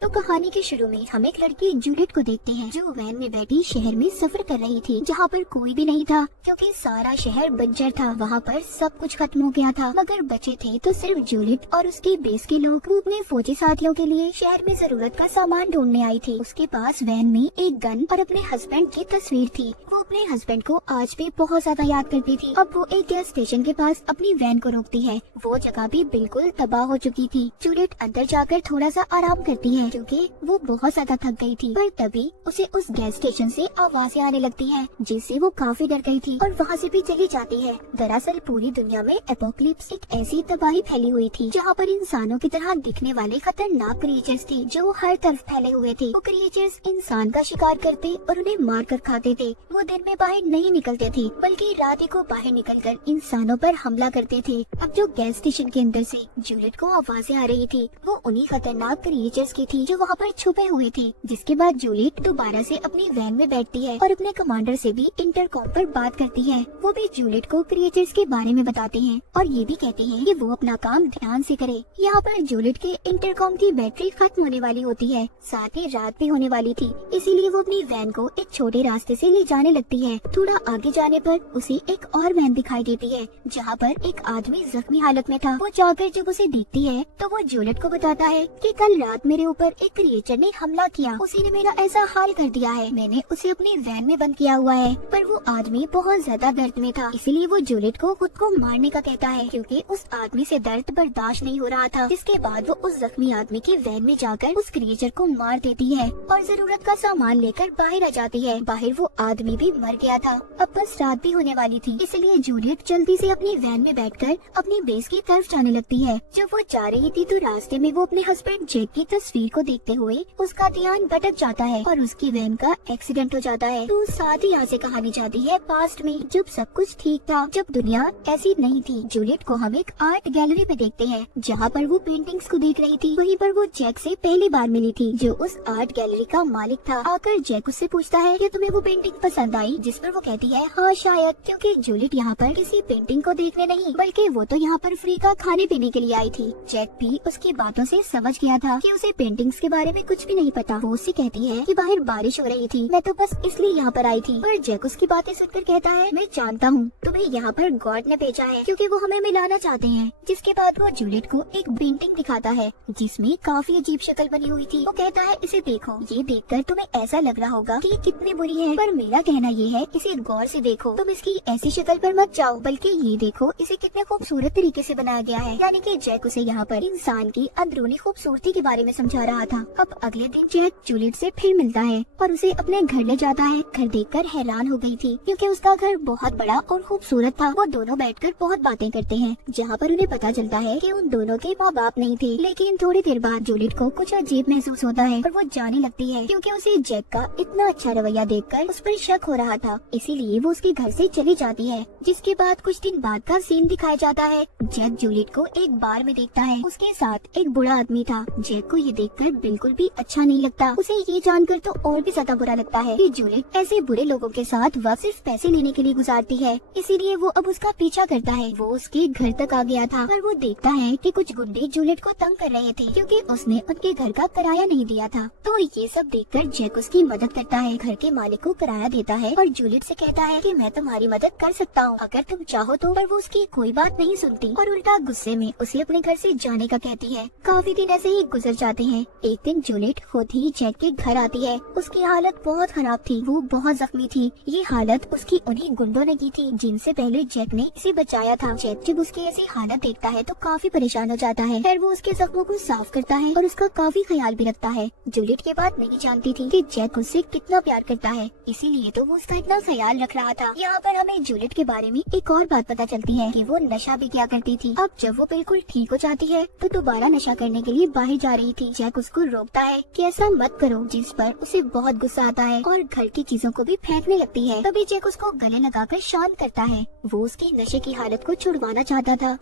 तो कहानी के शुरू में हम एक लड़की जूलियट को देखते हैं जो वैन में बैठी शहर में सफर कर रही थी, जहाँ पर कोई भी नहीं था क्योंकि सारा शहर बंजर था। वहाँ पर सब कुछ खत्म हो गया था, मगर बचे थे तो सिर्फ जूलियट और उसके बेस के लोग। वो अपने फौजी साथियों के लिए शहर में जरूरत का सामान ढूंढने आई थी। उसके पास वैन में एक गन और अपने हस्बैंड की तस्वीर थी। वो अपने हस्बैंड को आज भी बहुत ज्यादा याद करती थी। अब वो एक गैस स्टेशन के पास अपनी वैन को रोकती है। वो जगह भी बिल्कुल तबाह हो चुकी थी। जूलियट अंदर जाकर थोड़ा सा आराम करती है क्योंकि वो बहुत ज्यादा थक गई थी। पर तभी उसे उस गैस स्टेशन से आवाजें आने लगती हैं, जिससे वो काफी डर गई थी और वहाँ से भी चली जाती है। दरअसल पूरी दुनिया में एपोकलिप्स एक ऐसी तबाही फैली हुई थी जहाँ पर इंसानों की तरह दिखने वाले खतरनाक क्रिएचर्स थे जो हर तरफ फैले हुए थे। वो क्रिएचर्स इंसान का शिकार करते और उन्हें मार कर खाते थे। वो दिन में बाहर नहीं निकलते थे बल्कि रात को बाहर निकलकर इंसानों पर हमला करते थे। अब जो गैस स्टेशन के अंदर से जूलियट को आवाजें आ रही थी वो उन्हीं खतरनाक क्रिएचर्स की थी जो वहाँ पर छुपे हुए थे। जिसके बाद जूलियट दोबारा से अपनी वैन में बैठती है और अपने कमांडर से भी इंटरकॉम पर बात करती है। वो भी जूलियट को क्रिएचर्स के बारे में बताते हैं और ये भी कहते हैं कि वो अपना काम ध्यान से करे। यहाँ पर जूलियट के इंटरकॉम की बैटरी खत्म होने वाली होती है, साथ ही रात भी होने वाली थी, इसीलिए वो अपनी वैन को एक छोटे रास्ते से ले जाने लगती है। थोड़ा आगे जाने पर उसे एक और वैन दिखाई देती है जहाँ पर एक आदमी जख्मी हालत में था। वो जाकर जब उसे देखती है तो वो जूलियट को बताता है कि कल रात मेरे ऊपर एक क्रिएचर ने हमला किया। उसी ने मेरा ऐसा हाल कर दिया है, मैंने उसे अपनी वैन में बंद किया हुआ है। पर वो आदमी बहुत ज्यादा दर्द में था, इसीलिए वो जूलियट को खुद को मारने का कहता है क्योंकि उस आदमी से दर्द बर्दाश्त नहीं हो रहा था। जिसके बाद वो उस जख्मी आदमी की वैन में जाकर उस क्रिएचर को मार देती है और जरूरत का सामान लेकर बाहर आ जाती है। बाहर वो आदमी भी मर गया था। अब बस रात भी होने वाली थी, इसलिए जूलियट जल्दी से अपनी वैन में बैठकर अपनी बेस की तरफ जाने लगती है। जब वो जा रही थी तो रास्ते में वो अपने हस्बैंड जैक की तस्वीर को देखते हुए उसका ध्यान भटक जाता है और उसकी वैन का एक्सीडेंट हो जाता है। तो साथ ही यहाँ से कहानी जाती है पास्ट में, जब सब कुछ ठीक था, जब दुनिया ऐसी नहीं थी। जूलियट को हम एक आर्ट गैलरी में देखते हैं जहाँ पर वो पेंटिंग्स को देख रही थी। वहीं पर वो जैक से पहली बार मिली थी जो उस आर्ट गैलरी का मालिक था। आकर जैक उससे पूछता है कि तुम्हें वो पेंटिंग पसंद आई, जिस पर वो कहती है हाँ शायद, क्योंकि जूलियट यहाँ पर किसी पेंटिंग को देखने नहीं बल्कि वो तो यहाँ पर फ्री का खाने पीने के लिए आई थी। जैक भी उसकी बातों से समझ गया था कि उसे पेंटिंग्स के बारे में कुछ भी नहीं पता। वो उससे कहती है कि बाहर बारिश हो रही थी, मैं तो बस इसलिए यहाँ पर आई थी। पर जैक उसकी बातें सुनकर कहता है मैं जानता हूँ तुम्हें यहाँ पर गॉड ने भेजा है क्योंकि वो हमें मिलाना चाहते हैं। जिसके बाद वो जूलियट को एक पेंटिंग दिखाता है जिसमें काफी अजीब शक्ल बनी हुई थी। वो कहता है इसे देखो, ये देखकर तुम्हें ऐसा लग रहा होगा कि ये कितनी बुरी है, पर मेरा कहना ये है इसे गौर से देखो। तुम इसकी ऐसी शक्ल पर मत जाओ बल्कि ये देखो इसे कितने खूबसूरत तरीके से बनाया गया है। यानी कि जैक उसे यहाँ पर इंसान की अंदरूनी खूबसूरती के बारे में समझा रहा था। अब अगले दिन जैक जूलियट से फिर मिलता है और उसे अपने घर ले जाता है। घर देखकर हैरान हो गई थी क्योंकि उसका घर बहुत बड़ा और खूबसूरत था। वो दोनों बैठकर बहुत बातें करते हैं जहाँ पर उन्हें पता चलता है कि उन दोनों के माँ बाप नहीं थे। लेकिन थोड़ी देर बाद जूलियट को कुछ अजीब महसूस होता है और वो जाने लगती है क्योंकि उसे जैक का इतना अच्छा रवैया देखकर उस पर शक हो रहा था, इसीलिए वो उसके घर से चली जाती है। जिसके बाद कुछ दिन बाद का सीन दिखाया जाता है। जैक जूलियट को एक बार में देखता है, उसके साथ एक बुरा आदमी था। जैक को ये देखकर बिल्कुल भी अच्छा नहीं लगता। उसे ये जानकर तो और भी ज्यादा बुरा लगता है कि जूलियट ऐसे बुरे लोगों के साथ वक्त सिर्फ पैसे लेने के लिए गुजारती है, इसीलिए वो अब उसका पीछा करता है। वो उसके घर तक आ गया था पर वो देखता है कि कुछ गुंडे जूलियट को तंग कर रहे थे क्योंकि उसने उनके घर का किराया नहीं दिया था। तो ये सब देखकर जैक उसकी मदद करता है, घर के मालिक को किराया देता है और जूलियट से कहता है कि मैं तुम्हारी मदद कर सकता हूँ अगर तुम चाहो तो। पर वो उसकी कोई बात नहीं सुनती और उल्टा गुस्से में उसे अपने घर से जाने का कहती है। काफी दिन ऐसे ही गुजर जाते हैं। एक दिन जूलियट खुद ही जैक के घर आती है। उसकी हालत बहुत खराब थी, वो बहुत जख्मी थी। ये हालत उसकी उन्हीं गुंडों ने की थी जिनसे पहले जैक ने इसे बचाया था। जैक जब उसकी ऐसी हालत देखता है तो काफी परेशान हो जाता है। फिर वो उसके जख्मों को साफ करता है और उसका काफी ख्याल भी रखता है। जूलियट ये बात नहीं जानती थी कि जैक उससे कितना प्यार करता है, इसीलिए तो वो उसका इतना ख्याल रख रहा था। यहाँ पर हमें जूलियट के बारे में एक और बात पता चलती है कि वो नशा भी किया करती थी। अब जब वो बिल्कुल ठीक हो जाती है तो दोबारा नशा करने के लिए बाहर जा रही थी। जैक उसको रोकता है कि ऐसा मत करो, जिस पर उसे बहुत गुस्सा आता है और घर की चीजों को भी फेंकने लगती है। तभी जैक उसको गले लगाकर शांत करता है। वो उसकी नशे की हालत को छुड़वाना चाहता था।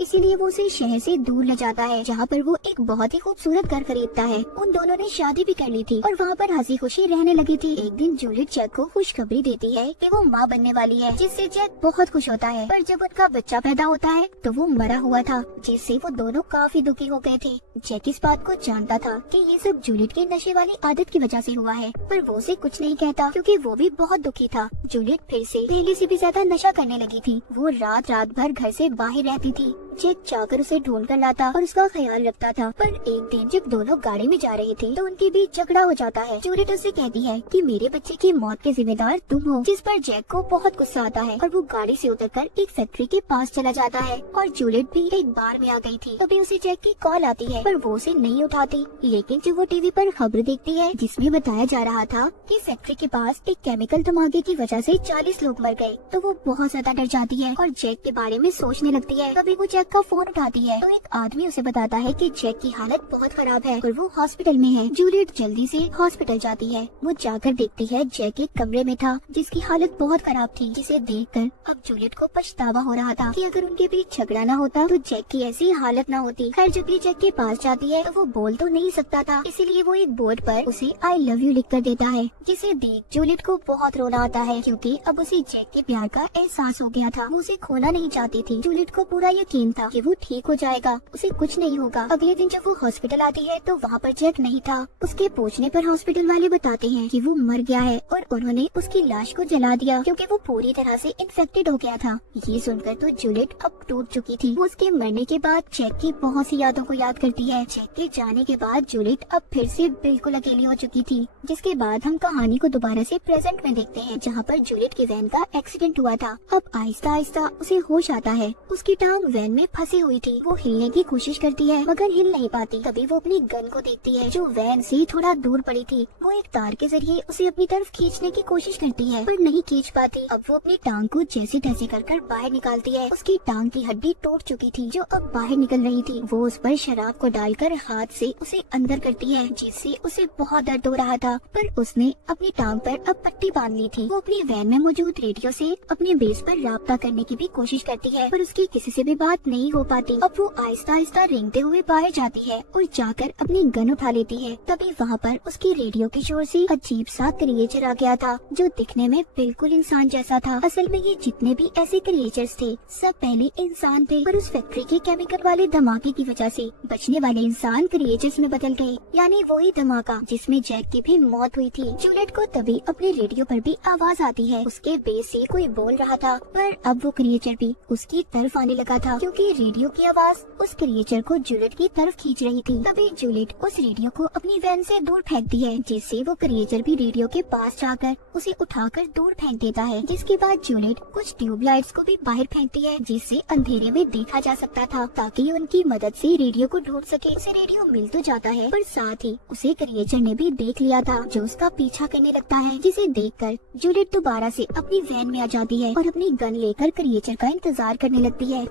इसीलिए वो उसे शहर से दूर ले जाता है, जहाँ पर वो एक बहुत ही खूबसूरत घर खरीदता है। उन दोनों ने शादी भी कर ली थी और वहाँ पर हंसी खुशी रहने लगी थी। एक दिन जूलियट जैक को खुशखबरी देती है कि वो माँ बनने वाली है, जिससे जैक बहुत खुश होता है। पर जब उनका बच्चा पैदा होता है तो वो मरा हुआ था, जिससे वो दोनों काफी दुखी हो गए थे। जैक इस बात को जानता था कि ये सब जूलियट की नशे वाली आदत की वजह से हुआ है, पर वो उसे कुछ नहीं कहता क्योंकि वो भी बहुत दुखी था। जूलियट फिर से पहले से भी ज्यादा नशा करने लगी थी। वो रात रात भर घर से बाहर रहती थी। जैक जाकर उसे ढूंढ कर लाता और उसका ख्याल रखता था। पर एक दिन जब दोनों गाड़ी में जा रहे थे तो उनके बीच झगड़ा हो जाता है। जूलियट उसे कहती है कि मेरे बच्चे की मौत के जिम्मेदार तुम हो, जिस पर जैक को बहुत गुस्सा आता है और वो गाड़ी से उतरकर एक फैक्ट्री के पास चला जाता है। और जूलियट भी एक बार में आ गई थी। तभी उसे जैक की कॉल आती है, पर वो उसे नहीं उठाती। लेकिन जब वो टीवी पर खबर देखती है जिसमें बताया जा रहा था कि फैक्ट्री के पास एक केमिकल धमाके की वजह से 40 लोग मर गए, तो वो बहुत ज्यादा डर जाती है और जैक के बारे में सोचने लगती है। तभी वो जैक का फोन उठाती है तो एक आदमी उसे बताता है कि जैक की हालत बहुत खराब है और वो हॉस्पिटल में है। जूलियट जल्दी से हॉस्पिटल जाती है। वो जाकर देखती है जैक एक कमरे में था जिसकी हालत बहुत खराब थी, जिसे देखकर अब जूलियट को पछतावा हो रहा था कि अगर उनके बीच झगड़ा न होता तो जैक की ऐसी हालत न होती। खैर जब ये जैक के पास जाती है तो वो बोल तो नहीं सकता था, इसीलिए वो एक बोर्ड पर उसे आई लव यू लिख कर देता है, जिसे देख जूलियट को बहुत रोना आता है क्योंकि अब उसे जैक के प्यार का एहसास हो गया था। वो उसे खोना नहीं चाहती थी। जूलियट को पूरा यकीन था कि वो ठीक हो जाएगा, उसे कुछ नहीं होगा। अगले दिन जब वो हॉस्पिटल आती है तो वहाँ पर जैक नहीं था। उसके पूछने पर हॉस्पिटल वाले बताते हैं कि वो मर गया है और उन्होंने उसकी लाश को जला दिया क्योंकि वो पूरी तरह से इन्फेक्टेड हो गया था। ये सुनकर तो जूलियट अब टूट चुकी थी। वो उसके मरने के बाद जैक की बहुत सी यादों को याद करती है। जैक के जाने के बाद जूलियट अब फिर से बिल्कुल अकेली हो चुकी थी, जिसके बाद हम कहानी को दोबारा से प्रेजेंट में देखते हैं, जहाँ पर जूलियट के वैन का एक्सीडेंट हुआ था। अब आहिस्ता आहिस्ता उसे होश आता है। उसकी टांग वैन में फंसी हुई थी। वो हिलने की कोशिश करती है मगर हिल नहीं पाती। तभी वो अपनी गन को देखती है जो वैन से थोड़ा दूर पड़ी थी। वो एक तार के जरिए उसे अपनी तरफ खींचने की कोशिश करती है पर नहीं खींच पाती। अब वो अपनी टांग को जैसे तैसे कर बाहर निकालती है। उसकी टांग की हड्डी टूट चुकी थी जो अब बाहर निकल रही थी। वो उस पर शराब को डालकर हाथ से उसे अंदर करती है, जिससे उसे बहुत दर्द हो रहा था। पर उसने अपनी टांग पर अब पट्टी बांध ली थी। वो अपनी वैन में मौजूद रेडियो से अपने बेस पर राब्ता करने की भी कोशिश करती है, पर उसकी किसी से भी बात नहीं हो पाती। अब वो आहिस्ता आहिस्ता रेंगते हुए बाहर जाती है और जाकर अपनी गन उठा लेती है। तभी वहाँ पर उसकी रेडियो के शोर से अजीब सा क्रिएचर आ गया था जो दिखने में बिल्कुल इंसान जैसा था। असल में ये जितने भी ऐसे क्रिएचर्स थे सब पहले इंसान थे, पर उस फैक्ट्री के केमिकल वाले धमाके की वजह से बचने वाले इंसान क्रिएचर्स में बदल गए, यानी वही धमाका जिसमें जैक की भी मौत हुई थी। जूलियट को तभी अपने रेडियो पर भी आवाज आती है। उसके बेस से कोई बोल रहा था, पर अब वो क्रिएचर भी उसकी तरफ आने लगा था क्योंकि रेडियो की आवाज उस क्रिएचर को जूलियट की तरफ खींच रही थी। तभी जूलियट उस रेडियो को अपनी वैन से दूर फेंकती है, जिससे वो क्रिएचर भी रेडियो के पास जाकर उसे उठाकर दूर फेंक देता है। जिसके बाद जूलियट कुछ ट्यूबलाइट्स को भी बाहर फेंकती है, जिससे अंधेरे में देखा जा सकता था, ताकि उनकी मदद से रेडियो को ढूंढ सके। उसे रेडियो मिल तो जाता है, पर साथ ही उसे क्रिएचर ने भी देख लिया था, जो उसका पीछा करने लगता है। जिसे देखकर जूलियट दोबारा से अपनी वैन में आ जाती है और अपनी गन लेकर क्रिएचर का इंतजार करने लगती है।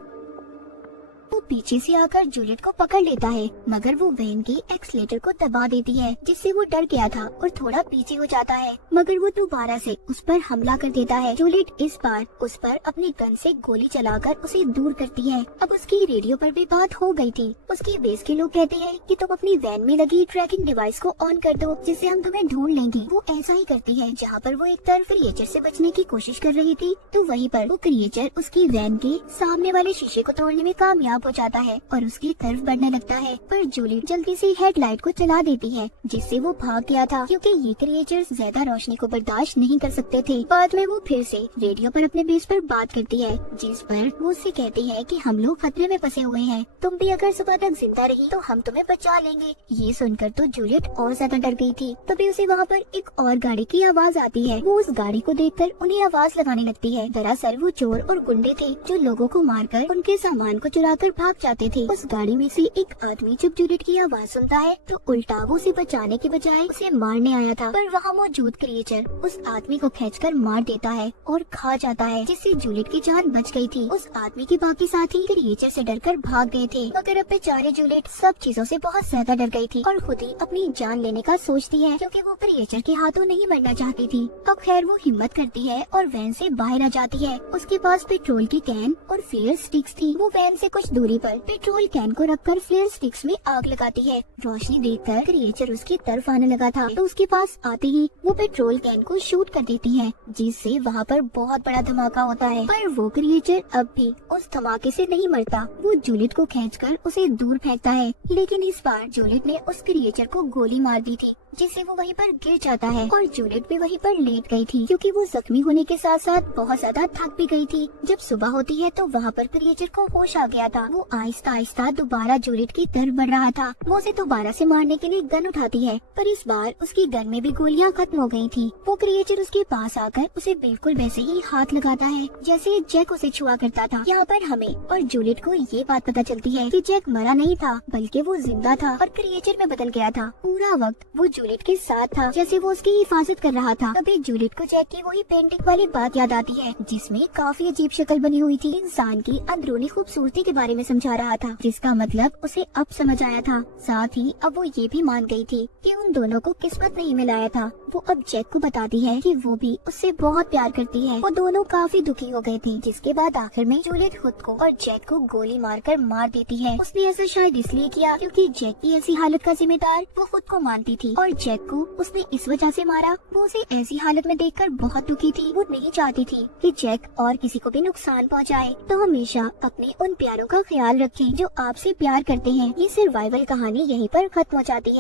वो पीछे से आकर जूलियट को पकड़ लेता है, मगर वो वैन के एक्सीलेटर को दबा देती है, जिससे वो डर गया था और थोड़ा पीछे हो जाता है। मगर वो दोबारा से उस पर हमला कर देता है। जूलियट इस बार उस पर अपनी गन से गोली चलाकर उसे दूर करती है। अब उसकी रेडियो पर भी बात हो गई थी। उसकी बेस के लोग कहते हैं कि तुम अपनी वैन में लगी ट्रैकिंग डिवाइस को ऑन कर दो, जिससे हम तुम्हें ढूंढ लेंगे। वो ऐसा ही करती है। जहाँ पर वो एक तरफ क्रिएचर से बचने की कोशिश कर रही थी, तो वहीं पर वो क्रिएचर उसकी वैन के सामने वाले शीशे को तोड़ने में कामयाब हो जाता है और उसकी तरफ बढ़ने लगता है। पर जूलियट जल्दी से हेडलाइट को चला देती है, जिससे वो भाग गया था क्योंकि ये क्रिएचर्स ज्यादा रोशनी को बर्दाश्त नहीं कर सकते थे। बाद में वो फिर से रेडियो पर अपने बेस पर बात करती है, जिस पर वो उससे कहती है कि हम लोग खतरे में फंसे हुए हैं, तुम भी अगर सुबह तक जिंदा रही तो हम तुम्हें बचा लेंगे। ये सुनकर तो जूलियट और ज्यादा डर गई थी। तभी उसे वहाँ पर एक और गाड़ी की आवाज आती है। वो उस गाड़ी को देखकर उन्हें आवाज लगाने लगती है। दरअसल वो चोर और गुंडे थे जो लोगों को मारकर उनके सामान को चुराकर भाग जाते थे। उस गाड़ी में से एक आदमी जब जूलियट की आवाज सुनता है तो उल्टा वो उसे बचाने के बजाय उसे मारने आया था, पर वहाँ मौजूद क्रिएचर उस आदमी को खींचकर मार देता है और खा जाता है, जिससे जूलियट की जान बच गई थी। उस आदमी के बाकी साथी क्रिएचर से डरकर भाग गए थे, मगर अब बेचारे जूलियट सब चीजों से बहुत ज्यादा डर गई थी और खुद ही अपनी जान लेने का सोचती है, क्योंकि वो क्रिएचर के हाथों नहीं मरना चाहती थी। अब खैर वो हिम्मत करती है और वैन से बाहर आ जाती है। उसके पास पेट्रोल की कैन और फेयर स्टिक्स थी। वो वैन से कुछ दूरी दूरी पर पेट्रोल कैन को रखकर फ्लेयर स्टिक्स में आग लगाती है। रोशनी देखकर क्रिएचर उसकी तरफ आने लगा था, तो उसके पास आते ही वो पेट्रोल कैन को शूट कर देती है, जिससे वहाँ पर बहुत बड़ा धमाका होता है। पर वो क्रिएचर अब भी उस धमाके से नहीं मरता। वो जूलियट को खींचकर उसे दूर फेंकता है, लेकिन इस बार जूलियट ने उस क्रिएचर को गोली मार दी थी, जिससे वो वहीं पर गिर जाता है और जूलियट भी वहीं पर लेट गई थी, क्योंकि वो जख्मी होने के साथ साथ बहुत ज्यादा थक भी गई थी। जब सुबह होती है तो वहाँ पर क्रिएचर को होश आ गया था। वो आहिस्ता आहिस्ता दोबारा जूलियट की तरफ बढ़ रहा था। वो उसे दोबारा से मारने के लिए गन उठाती है, पर इस बार उसकी गन में भी गोलियां खत्म हो गई थी। वो क्रिएचर उसके पास आकर उसे बिल्कुल वैसे ही हाथ लगाता है जैसे जैक उसे छुआ करता था। यहाँ पर हमें और जूलियट को ये बात पता चलती है कि जैक मरा नहीं था, बल्कि वो जिंदा था और क्रिएचर में बदल गया था। पूरा वक्त वो जूलियट के साथ था, जैसे वो उसकी हिफाजत कर रहा था। तभी जूलियट को जैक की वही पेंटिंग वाली बात याद आती है, जिसमें काफी अजीब शक्ल बनी हुई थी। इंसान की अंदरूनी खूबसूरती के बारे में समझा रहा था, जिसका मतलब उसे अब समझ आया था। साथ ही अब वो ये भी मान गई थी कि उन दोनों को किस्मत नहीं मिलाया था। वो अब जैक को बताती है कि वो भी उससे बहुत प्यार करती है। वो दोनों काफी दुखी हो गए थे, जिसके बाद आखिर में जूलियट खुद को और जैक को गोली मारकर मार देती है। उसने ऐसा शायद इसलिए किया क्योंकि जैक की ऐसी हालत का जिम्मेदार वो खुद को मानती थी, और जैक को उसने इस वजह से मारा। वो उसे ऐसी हालत में देखकर बहुत दुखी थी। वो नहीं चाहती थी कि जैक और किसी को भी नुकसान पहुंचाए। तो हमेशा अपने उन प्यारों का ख्याल रखें जो आपसे प्यार करते हैं। ये सर्वाइवल कहानी यहीं पर खत्म हो जाती है।